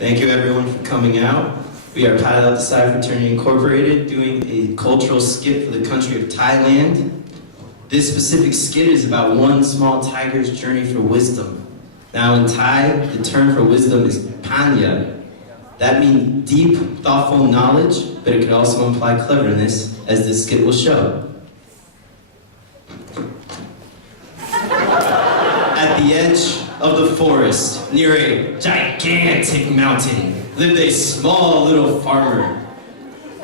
Thank you everyone for coming out. We are Delta Psi Fraternity Incorporated doing a cultural skit for the country of Thailand. This specific skit is about one small tiger's journey for wisdom. Now in Thai, the term for wisdom is panya. That means deep, thoughtful knowledge, but it could also imply cleverness, as this skit will show. At the edge of the forest, near a gigantic mountain, lived a small little farmer.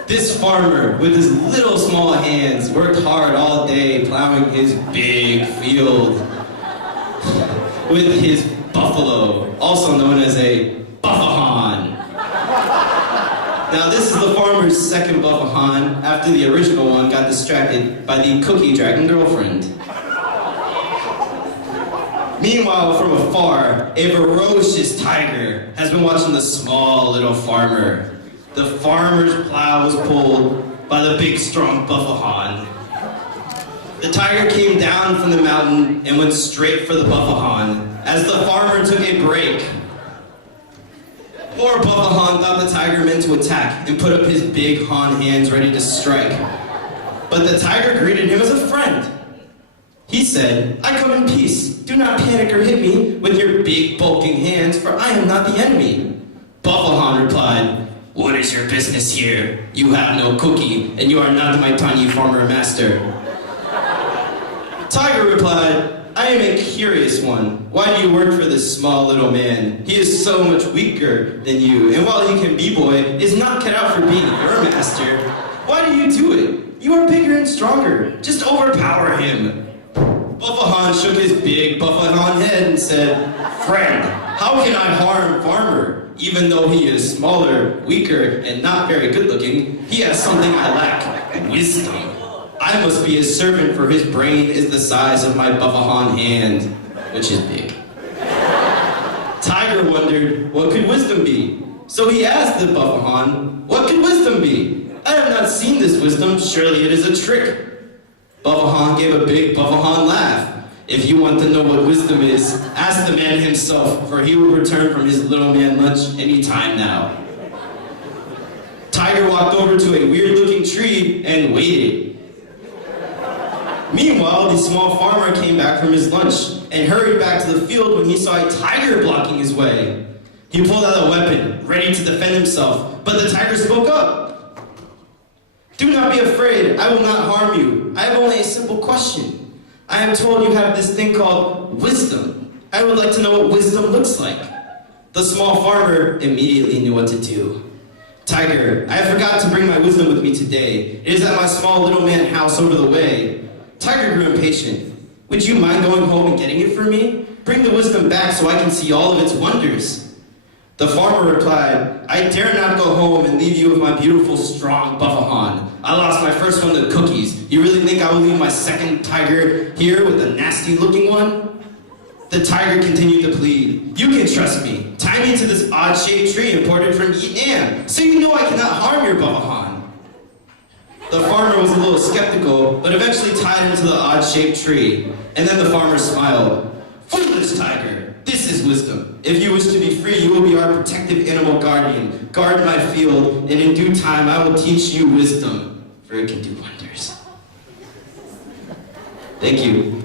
This farmer, with his little small hands, worked hard all day plowing his big field with his buffalo, also known as a buffahan. Now this is the farmer's second buffahan after the original one got distracted by the cookie dragon girlfriend. Meanwhile, from afar, a ferocious tiger has been watching the small little farmer. The farmer's plow was pulled by the big, strong buffahan. The tiger came down from the mountain and went straight for the buffahan as the farmer took a break. Poor buffahan thought the tiger meant to attack and put up his big han hands ready to strike. But the tiger greeted him as a friend. He said, "I come in peace. Do not panic or hit me with your big bulking hands, for I am not the enemy." Buffahan replied, "What is your business here? You have no cookie, and you are not my tiny farmer master." Tiger replied, "I am a curious one. Why do you work for this small little man? He is so much weaker than you, and while he can b-boy, is not cut out for being your master. Why do you do it? You are bigger and stronger. Just overpower him." Buffahan shook his big buffahan head and said, "Friend, how can I harm farmer? Even though he is smaller, weaker, and not very good looking, he has something I lack, wisdom. I must be his servant, for his brain is the size of my buffahan hand," which is big. Tiger wondered, what could wisdom be? So he asked the buffahan, "What could wisdom be? I have not seen this wisdom, surely it is a trick." Buffahan gave a big buffahan laugh. "If you want to know what wisdom is, ask the man himself, for he will return from his little man lunch any time now." Tiger walked over to a weird-looking tree and waited. Meanwhile, the small farmer came back from his lunch and hurried back to the field when he saw a tiger blocking his way. He pulled out a weapon, ready to defend himself, but the tiger spoke up. "Do not be afraid, I will not harm you. I have only a simple question. I am told you have this thing called wisdom. I would like to know what wisdom looks like." The small farmer immediately knew what to do. "Tiger, I forgot to bring my wisdom with me today. It is at my small little man house over the way." Tiger grew impatient. "Would you mind going home and getting it for me? Bring the wisdom back so I can see all of its wonders." The farmer replied, "I dare not go home and leave you with my beautiful, strong buffahan. I lost my first one to cookies. You really think I will leave my second tiger here with a nasty-looking one?" The tiger continued to plead, "You can trust me. Tie me to this odd-shaped tree imported from Vietnam, so you know I cannot harm your buffahan." The farmer was a little skeptical, but eventually tied him to the odd-shaped tree. And then the farmer smiled. "Foolish tiger. This is wisdom. If you wish to be free, you will be our protective animal guardian. Guard my field, and in due time I will teach you wisdom, for it can do wonders." Thank you.